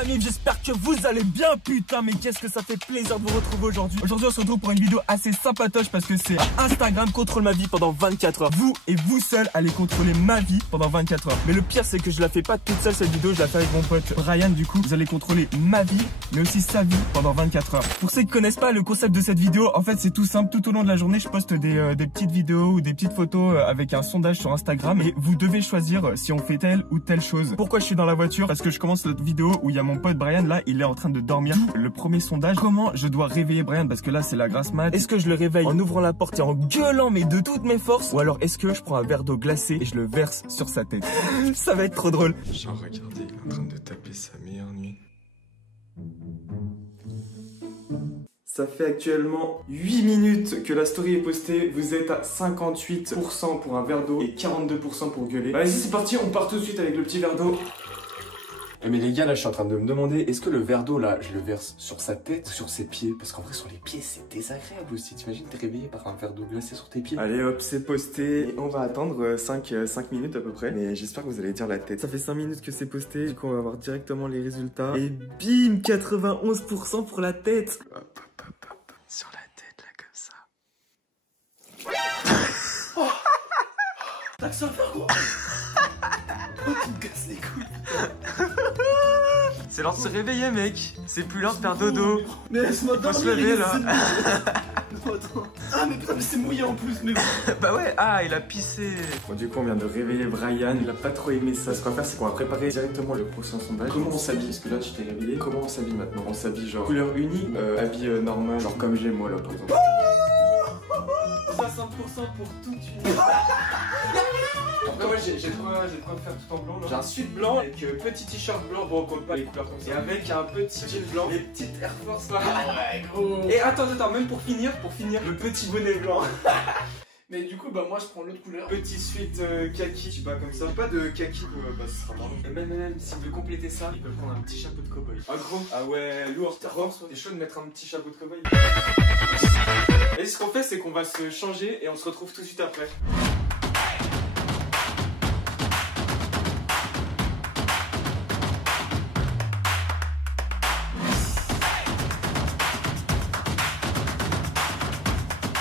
la mif, j'espère que vous allez bien. Putain, mais qu'est-ce que ça fait plaisir de vous retrouver aujourd'hui. Aujourd'hui on se retrouve pour une vidéo assez sympatoche parce que c'est Instagram contrôle ma vie pendant 24 heures. Vous et vous seul allez contrôler ma vie pendant 24 heures. Mais le pire c'est que je la fais pas toute seule cette vidéo, je la fais avec mon pote Brian. Du coup vous allez contrôler ma vie mais aussi sa vie pendant 24 heures. Pour ceux qui connaissent pas le concept de cette vidéo, en fait c'est tout simple. Tout au long de la journée je poste des petites vidéos ou des petites photos avec un sondage sur Instagram et vous devez choisir si on fait telle ou telle chose. Pourquoi je suis dans la voiture? Parce que je commence cette vidéo où il y a mon pote Brian, là il est en train de dormir. Le premier sondage, comment je dois réveiller Brian? Parce que là c'est la grasse mat. Est-ce que je le réveille en ouvrant la porte et en gueulant mais de toutes mes forces? Ou alors est-ce que je prends un verre d'eau glacée et je le verse sur sa tête? Ça va être trop drôle. Genre regardez, il est en train de taper sa meilleure nuit. Ça fait actuellement 8 minutes que la story est postée. Vous êtes à 58% pour un verre d'eau et 42% pour gueuler. Vas-y c'est parti, on part tout de suite avec le petit verre d'eau. Mais les gars, là, je suis en train de me demander, est-ce que le verre d'eau, là, je le verse sur sa tête ou sur ses pieds? Parce qu'en vrai, sur les pieds, c'est désagréable aussi. T'imagines, t'es réveillé par un verre d'eau glacé sur tes pieds? Allez hop, c'est posté. Et on va attendre 5 minutes à peu près. Mais j'espère que vous allez dire la tête. Ça fait 5 minutes que c'est posté. Du coup, on va voir directement les résultats. Et bim, 91% pour la tête. Hop, hop, hop, hop. Sur la tête, là, comme ça. Oh. T'as que ça à faire, gros. Oh, tu me casses les couilles. C'est l'heure de se réveiller, mec. C'est plus l'heure de faire dodo. Mais laisse-moi dormir. Faut se lever, là. Non, attends. Ah, mais putain, mais c'est mouillé en plus. Mais... Bah ouais, ah, il a pissé. Bon, du coup, on vient de réveiller Brian. Il a pas trop aimé ça. Ce qu'on va faire, c'est qu'on va préparer directement le prochain sondage. Comment on s'habille? Parce que là, tu t'es réveillé. Comment on s'habille maintenant? On s'habille genre couleur unie, habit normal, genre comme j'ai moi là, par exemple. 60% pour toute une. Après moi j'ai de quoi faire tout en blanc là. J'ai un sweat blanc avec petit t-shirt blanc, bon on compte pas les couleurs comme ça. Et avec un petit jean blanc, les petites Air Force là. Ah ouais gros. Et attends, même pour finir, le petit bonnet blanng. Mais du coup bah moi je prends l'autre couleur. Petit sweat kaki, je sais pas comme ça. Pas de kaki, bah ce sera marrant. Et même si vous voulez compléter ça, il peut prendre un petit chapeau de cowboy. Ah gros. Ah ouais lourd. T'es chaud de mettre un petit chapeau de cowboy? Et ce qu'on fait c'est qu'on va se changer et on se retrouve tout de suite après.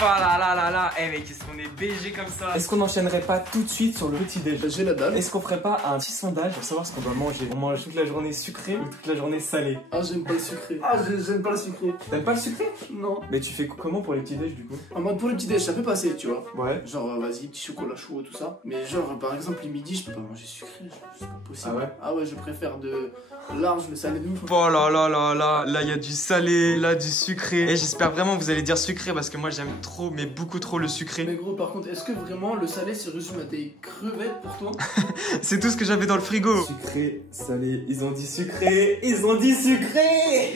Oh là là là là, eh mec, qu'est-ce qu'on est BG comme ça? Est-ce qu'on n'enchaînerait pas tout de suite sur le petit déj? J'ai la dalle. Est-ce qu'on ferait pas un petit sondage pour savoir ce qu'on doit manger? On mange toute la journée sucrée ou toute la journée salée? Ah, j'aime pas le sucré. Ah, j'aime pas le sucré. T'aimes pas le sucré? Non. Mais tu fais comment pour les petits déj du coup? En mode pour le petit déj, ça peut passer, tu vois. Ouais. Genre, vas-y, petit chocolat chaud, tout ça. Mais genre, par exemple, le midi, je peux pas manger sucré. C'est pas possible. Ah ouais? Ah ouais, je préfère de large, le salé de ouf. Oh là là là là, là il y a du salé, là du sucré. Et j'espère vraiment que vous allez dire sucré parce que moi j'aime trop, mais beaucoup trop le sucré. Mais gros, par contre, est-ce que vraiment le salé se résume à des crevettes pour toi? C'est tout ce que j'avais dans le frigo. Sucré, salé, ils ont dit sucré, ils ont dit sucré.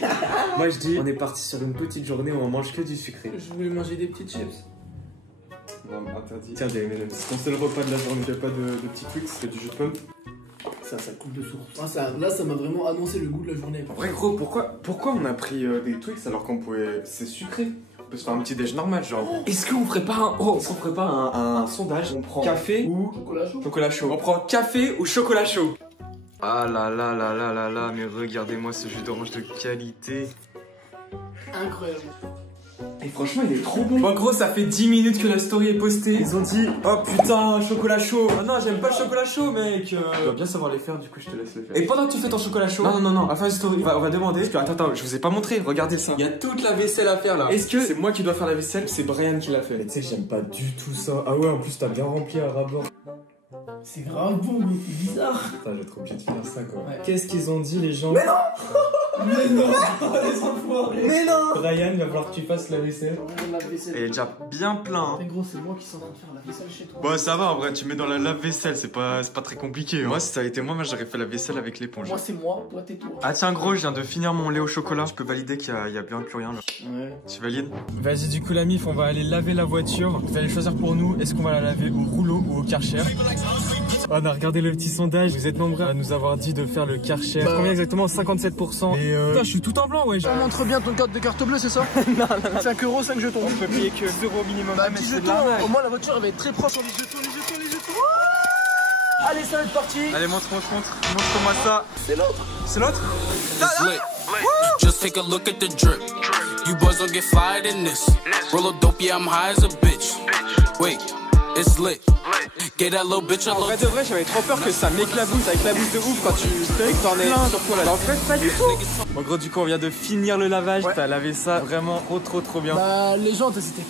Moi je dis, on est parti sur une petite journée où on mange que du sucré. Je voulais manger des petites chips. Non, interdit. Tiens, des M&M's. C'est ton seul repas de la journée. Y'a pas de petits Twix, que du jus de pomme. Ça coupe de source. Ah, là, ça m'a vraiment annoncé le goût de la journée. En vrai, gros, pourquoi on a pris des Twix alors qu'on pouvait. C'est sucré? On peut se faire un petit déj normal, genre. Est-ce qu'on ferait pas un sondage? On prend café ou chocolat chaud. On prend café ou chocolat chaud? Ah là là là là là là, mais regardez-moi ce jus d'orange de qualité. Incroyable. Et franchement, il est trop bon. Bon, gros, ça fait 10 minutes que la story est postée. Ils ont dit, oh putain, chocolat chaud. Ah non, j'aime pas le chocolat chaud, mec. Tu dois bien savoir les faire, du coup, je te laisse le faire. Et pendant que tu fais ton chocolat chaud. Non, à la fin de la story, on va demander. Parce que, attends, je vous ai pas montré. Regardez ça. Il y a toute la vaisselle à faire là. Est-ce que c'est moi qui dois faire la vaisselle? C'est Brian qui l'a fait. Mais tu sais, j'aime pas du tout ça. Ah ouais, en plus, t'as bien rempli à rabord. C'est grave bon, mais c'est bizarre. Putain, j'ai trop obligé de finir ça quoi. Ouais. Qu'est-ce qu'ils ont dit les gens? Mais non. Mais non. Les enfoirés. Mais non. Brian, il va falloir que tu fasses la vaisselle. Elle est déjà bien plein. Mais gros, c'est moi qui suis en train de faire la vaisselle chez toi. Bon, ça va en vrai, tu mets dans la lave-vaisselle, c'est pas très compliqué. Hein. Moi, si ça a été moi, j'aurais fait la vaisselle avec l'éponge. Moi, c'est moi, toi, t'es toi. Ah tiens, gros, je viens de finir mon lait au chocolat. Je peux valider qu'il y a bien plus rien là. Ouais. Tu valides? Vas-y, du coup, la mif, on va aller laver la voiture. Vous allez choisir pour nous, est-ce qu'on va la laver au rouleau ou au Karcher? On a regardé le petit sondage, vous êtes nombreux à nous avoir dit de faire le Karcher. Combien exactement? 57%. Et putain, je suis tout en blanc, ouais. On montre bien ton code de carte bleue, c'est ça? Non. 5 €, 5 jetons. On peut payer que 0 minimum. Bah, 10 jetons, au moins la voiture elle va être très proche. Les jetons. Allez, ça va être parti. Allez, montre-moi ça. C'est l'autre. C'est l'autre? Just take a look at the drip. You boys don't get fired in this. Roll a dope, yeah, I'm high as a bitch. Wait, it's lit. Get that little bitch a En vrai little. de vrai, j'avais trop peur que ça m'éclabousse avec la bouche de ouf quand tu sais que t'en es plein sur toi là. En fait, pas du tout. En gros, du coup, on vient de finir le lavage. Ouais. T'as lavé ça vraiment trop bien. Bah, les jantes, c'était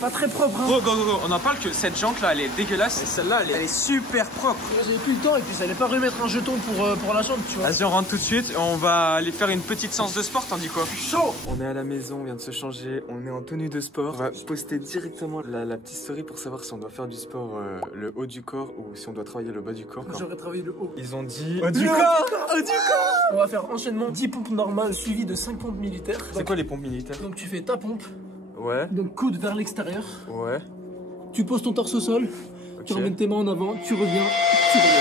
pas très propre. Hein. Gros, on en parle que cette jante là, elle est dégueulasse et celle-là, elle est super propre. J'avais plus le temps et puis ça allait pas remettre un jeton pour la jante, tu vois. Vas-y, on rentre tout de suite. On va aller faire une petite séance de sport, t'en dis quoi? Chaud. On est à la maison, on vient de se changer, on est en tenue de sport. On va poster directement la petite story pour savoir si on doit faire du sport le haut du corps ou si on doit travailler le bas du corps. J'aurais travaillé le haut. Ils ont dit Haut du corps. On va faire enchaînement 10 pompes normales suivies de 5 pompes militaires. C'est quoi les pompes militaires? Donc tu fais ta pompe, Ouais, donc coude vers l'extérieur. ouais. Tu poses ton torse au sol, tu Ok. ramènes tes mains en avant, tu reviens, tu reviens.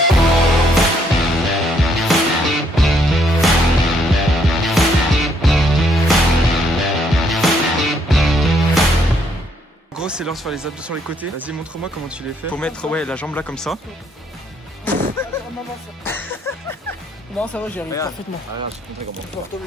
Gros, c'est l'heure sur les abdos sur les côtés. Vas-y, montre-moi comment tu les fais. Faut mettre la jambe là comme ça. Non, ça va, j'y arrive Regarde. parfaitement. Ah, regarde, je te montrer comment.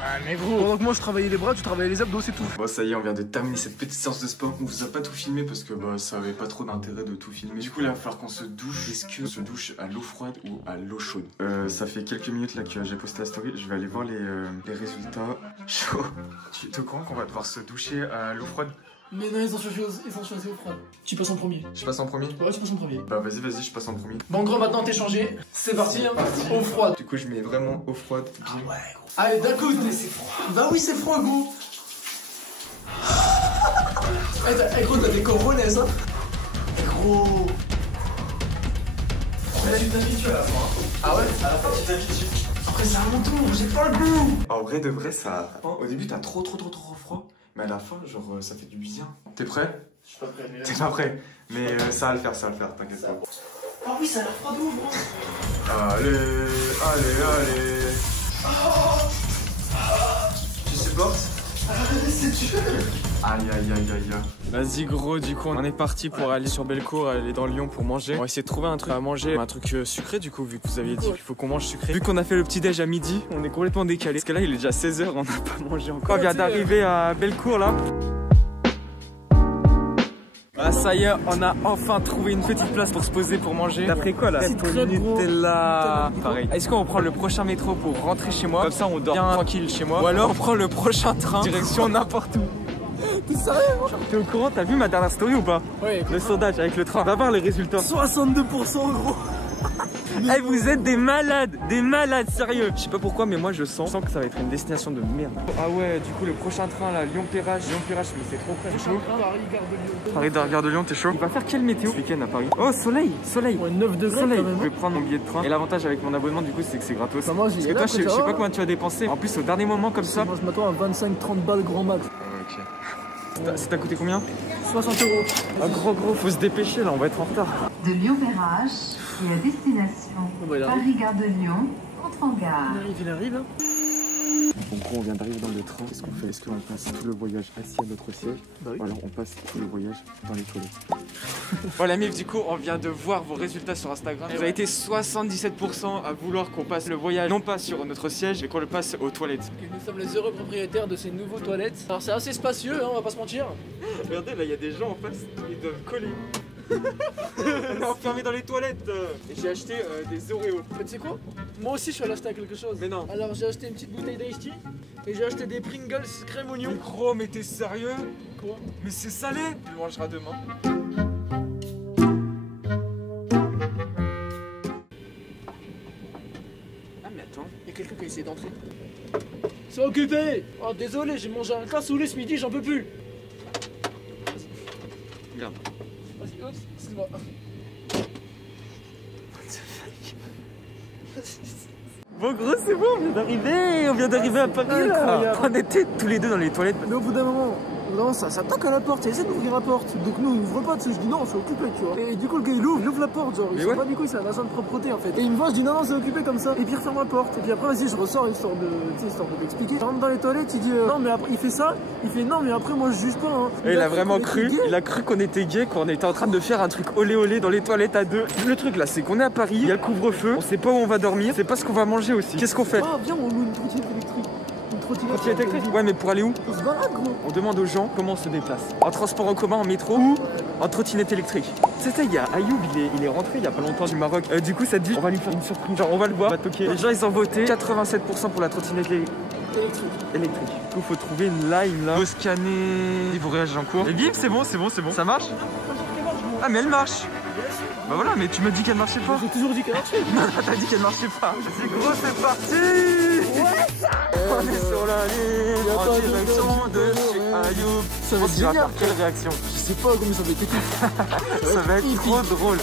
Ouais, mais gros, pendant que moi je travaillais les bras, tu travaillais les abdos, c'est tout. Bon, ça y est, on vient de terminer cette petite séance de sport. On vous a pas tout filmé parce que ça avait pas trop d'intérêt de tout filmer. Du coup, là, il va falloir qu'on se douche. Est-ce qu'on se douche à l'eau froide ou à l'eau chaude? Ça fait quelques minutes là que j'ai posté la story. Je vais aller voir les résultats. Chaud. Tu es au courant qu'on va devoir se doucher à l'eau froide? Mais non, ils ont choisi au froid. Tu passes en premier. Je passe en premier? Ouais, tu passes en premier. Bah, vas-y, je passe en premier. Bon, gros, maintenant t'es changé. C'est parti, hein. Eau froide. Du coup, je mets vraiment eau froide. Bien. Ouais, gros. Allez, d'un coup, mais c'est froid. Bah oui, c'est froid, gros. Gros, t'as des coronets, hein. Gros. Mais là, tu t'habitues à la fin. Ah ouais? À la fin, tu t'habitues. Après, c'est à mon tour, j'ai pas le goût. En vrai de vrai, ça. Au début, t'as trop froid. Mais à la fin, genre, ça fait du bien. T'es prêt? Je suis pas prêt, mais là. T'es pas prêt. Mais ça va le faire, t'inquiète pas. Ah oui, ça a l'air froid de ouf, gros. Allez. Tu supportes? C'est dur. Aïe. Vas-y gros, du coup on est parti pour aller sur Bellecour, aller dans Lyon pour manger. On va essayer de trouver un truc à manger, un truc sucré du coup, vu que vous aviez dit qu'il faut qu'on mange sucré. Vu qu'on a fait le petit déj à midi, on est complètement décalé. Parce que là il est déjà 16 h, on n'a pas mangé encore. On vient d'arriver à Bellecour là. Ah ça y est, on a enfin trouvé une petite place pour se poser pour manger. T'as pris quoi là? C'est très gros. Nutella. Pareil. Est-ce qu'on prend le prochain métro pour rentrer chez moi? Comme ça on dort bien tranquille chez moi. Ou alors on prend le prochain train direction n'importe où. T'es sérieux, gros? T'es au courant? T'as vu ma dernière story ou pas? Ouais. Le sondage avec le train. Va voir les résultats. 62%, gros. Eh, vous êtes des malades, sérieux. Je sais pas pourquoi, mais moi je sens que ça va être une destination de merde. Ah ouais, du coup le prochain train là, Lyon-Perrache, mais c'est trop près. T'es chaud? Paris de Gare de Lyon, t'es chaud? Il va faire quelle météo ce week-end à Paris? Oh, soleil. Ouais, 9 degrés Soleil. quand même. Je vais prendre mon billet de train. Et l'avantage avec mon abonnement du coup c'est que c'est gratos. Ça, moi, j'y Parce ai que là, toi je sais après, ça pas va. combien tu vas dépenser. En plus au dernier moment comme ça. Moi, je m'attends à 25-30 balles grand max. Ok. Ça t'a coûté combien? 60 €. Ah gros, faut se dépêcher là, on va être en retard. De Lyon-Perrache et à destination bah, il arrive. Paris-Gare de Lyon, entre en gare. Il arrive. Hein. En gros, on vient d'arriver dans le train. Qu'est-ce qu'on fait? Est-ce qu'on passe tout le voyage assis à notre siège? Bah oui. Ou alors on passe tout le voyage dans les toilettes? Voilà, Mif, du coup, on vient de voir vos résultats sur Instagram. Vous avez été 77% à vouloir qu'on passe le voyage, non pas sur notre siège, mais qu'on le passe aux toilettes. Nous sommes les heureux propriétaires de ces nouveaux toilettes. Alors, c'est assez spacieux, hein, on va pas se mentir. Regardez, là, il y a des gens en face, ils doivent coller. On est enfermés dans les toilettes. Et j'ai acheté des Oreos. Mais tu sais quoi? Moi aussi, je suis allé acheter quelque chose. Mais non. Alors, j'ai acheté une petite bouteille d'Ice Tea et j'ai acheté des Pringles crème oignon. Mais gros, mais t'es sérieux? Quoi? Mais c'est salé. Tu le mangeras demain. Ah mais attends. Il y a quelqu'un qui a essayé d'entrer. C'est occupé! Oh, désolé, j'ai mangé un cassoulet ce midi, j'en peux plus. Regarde. Vas-y, oups, excuse-moi. Bon gros, c'est bon, on vient d'arriver à Paris là. Incroyable. On était tous les deux dans les toilettes. Mais au bout d'un moment, Non, ça toque à la porte, ça essaie d'ouvrir la porte. Donc nous, on ouvre pas, je dis non, c'est occupé, tu vois. Et du coup, le gars, il ouvre la porte, genre, il sait pas du coup, c'est un agent de propreté en fait. Et il me voit, je dis non, c'est occupé comme ça. Et puis il referme la porte. Et puis après, vas-y, je ressors, histoire de m'expliquer. Je rentre dans les toilettes, il dit non, mais après, il fait ça. Il fait non, mais après, moi, je juge pas. Hein. Il a vraiment cru, il a cru qu'on était gay, qu'on était en train de faire un truc olé olé dans les toilettes à deux. Le truc là, c'est qu'on est à Paris, il y a le couvre-feu, on sait pas où on va dormir, c'est pas ce qu'on va manger aussi. Qu'est-ce qu'on fait? Ah, viens, on loue une trottinette électrique. Trottinette électrique? Ouais, mais pour aller où? On se balade, gros. On demande aux gens comment on se déplace. En transport en commun, en métro ou en trottinette électrique. C'est ça, il y a Ayoub, il est rentré il y a pas longtemps du Maroc. Du coup, ça te dit, on va lui faire une surprise. Genre, on va le voir, on va toquer. Les gens, ils ont voté 87% pour la trottinette électrique. Du coup, faut trouver une line là. Faut scanner. Il faut réagir en cours. Et bim, c'est bon. Ça marche? Ah, mais elle marche. Bah voilà, mais tu m'as dit qu'elle marchait pas. J'ai toujours dit qu'elle marchait. Non, t'as dit qu'elle marchait pas. Je dis gros, c'est parti. On est sur la ligne, en direction de chez Ayoub. Ça va être Tu vas génial. faire quelle réaction? Je sais pas comment ça va être épique. Ça va être trop drôle.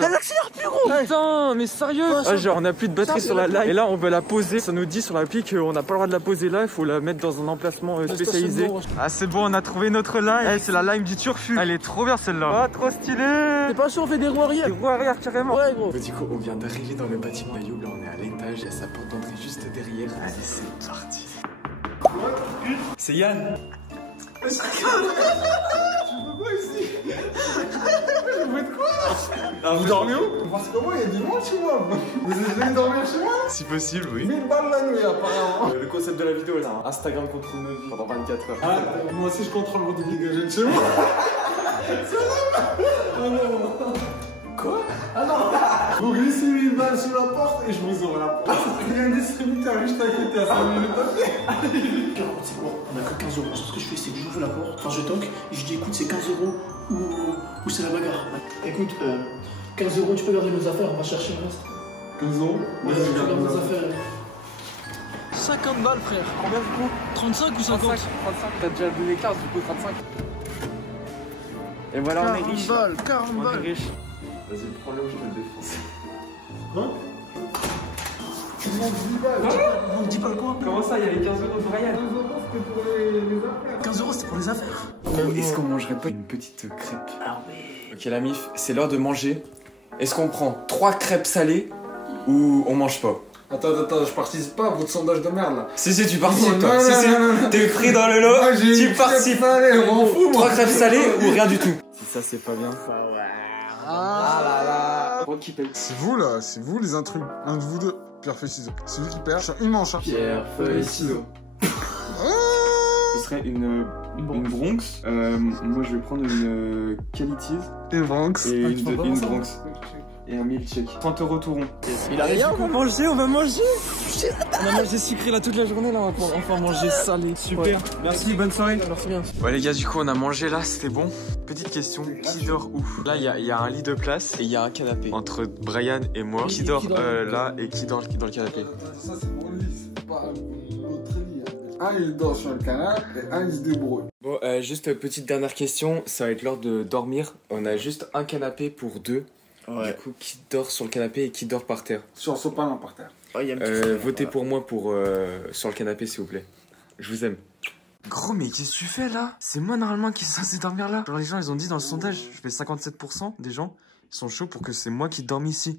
Elle accélère plus, gros. Putain, mais sérieux? Genre on a plus de batterie sur la live et là on veut la poser. Ça nous dit sur l'appli qu'on n'a pas le droit de la poser là, il faut la mettre dans un emplacement spécialisé. Ah c'est bon, on a trouvé notre live. C'est la live du Turfu. Elle est trop bien celle-là. Ah trop stylée. T'es pas chaud, on fait des roues arrière. Des roues arrière carrément. Ouais, gros. Du coup, on vient d'arriver dans le bâtiment d'Ayoub. Là, on est à l'étage. Il y a sa porte d'entrée juste derrière. Allez, c'est parti. C'est Yann. Ah, vous dormez où? Parce que moi, il y a du monde chez moi. Vous allez dormir chez moi? Si possible, oui. 1000 balles la nuit, apparemment. Le concept de la vidéo, c'est un Instagram contrôle nos vies pendant 24 heures. Ah, moi aussi, je contrôle votre vie que j'ai de chez moi. Ah non. Quoi? Ah non. Vous glissez 1000 balles sur la porte et je vous ouvre la porte. Il y a un distributeur juste à côté à 5 minutes à pied. Regarde, c'est quoi? On a que 15 €. Ce que je fais, c'est que j'ouvre la porte, enfin je toque, et je dis écoute, c'est 15 € ou c'est la bagarre. Écoute, 15 €, tu peux garder nos affaires, on va chercher le reste. 15 €? Ouais, tu gardes nos affaires. 50 balles, frère. Combien du coup? 35 ou 50? 35, t'as déjà donné 15 du coup 35. Et voilà, on est riche. 40 On balles. est riche. Vas-y, prends-le ou je te le défonce. Hein? Tu demandes 10 balles. On me dit pas quoi? Comment ça, il y avait 15 € pour Ryan? 15 € c'était pour les affaires. 15 € c'était pour les affaires. Est-ce qu'on mangerait pas une petite crêpe? Ah ouais. Ok, la mif, c'est l'heure de manger. Est-ce qu'on prend 3 crêpes salées ou on mange pas? Attends, je participe pas à votre sondage de merde là. Si, tu participes Non, toi. non, Si, non. t'es pris dans le lot, Ah, j'ai tu une participes. crêpe salée, on m'en fout, moi. 3 crêpes salées ou rien du tout? Si ça c'est pas bien. Ah là là. Bon, qui paye? C'est vous là, c'est vous les intrus. Un de vous deux. Pierre, feuille, ciseaux. C'est lui qui perd. Une manche. Hein. Pierre, feuille, ciseaux. Ce serait une Bronx. Moi je vais prendre une Qualities Et Bronx. et une Bronx. Et un milkshake. 30 € tout rond. Il a rien, on va manger. On a mangé sucré là toute la journée là, on va enfin manger salé. Super. Merci, bonne soirée. Merci bien. Ouais les gars, du coup on a mangé là, c'était bon. Petite question, qui dort où? Là il y a un lit de place et il y a un canapé. Entre Brian et moi, qui dort là et qui dort dans le canapé? Ça c'est mon lit, c'est pas notre lit. Un il dort sur le canapé et un il se débrouille. Bon, juste petite dernière question. Ça va être l'heure de dormir. On a juste un canapé pour deux. Ouais. Du coup, qui dort sur le canapé et qui dort par terre? Sur le sopalin par terre. Oh, y a un petit Votez pour moi pour sur le canapé s'il vous plaît. Je vous aime. Gros, mais qu'est-ce que tu fais là? C'est moi normalement qui suis censé dormir là. Genre les gens ils ont dit dans le sondage, je fais 57% des gens, ils sont chauds pour que c'est moi qui dorme ici.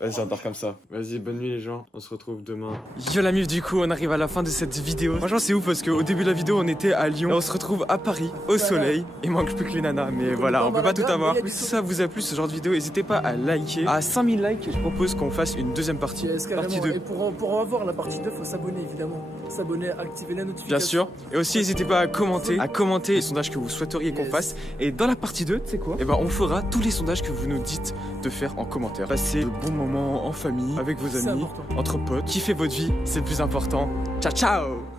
Vas-y, on dort comme ça. Vas-y, bonne nuit les gens. On se retrouve demain. Yo la mif, du coup on arrive à la fin de cette vidéo. Franchement c'est ouf parce qu'au début de la vidéo on était à Lyon. Là on se retrouve à Paris, au soleil. Il manque plus que les nanas, mais voilà, on peut pas tout avoir. Si ça vous a plu ce genre de vidéo, n'hésitez pas à liker. À 5000 likes, je propose qu'on fasse une deuxième partie. Partie 2. Et pour avoir la partie 2, faut s'abonner évidemment. S'abonner, activer la notification. Bien sûr. Et aussi n'hésitez pas à commenter les sondages que vous souhaiteriez qu'on fasse. Et dans la partie 2, tu sais quoi? Et ben on fera tous les sondages que vous nous dites de faire en commentaire. Passez de bons moments en famille, avec vos amis, entre potes. Kiffez votre vie, c'est le plus important. Ciao ciao.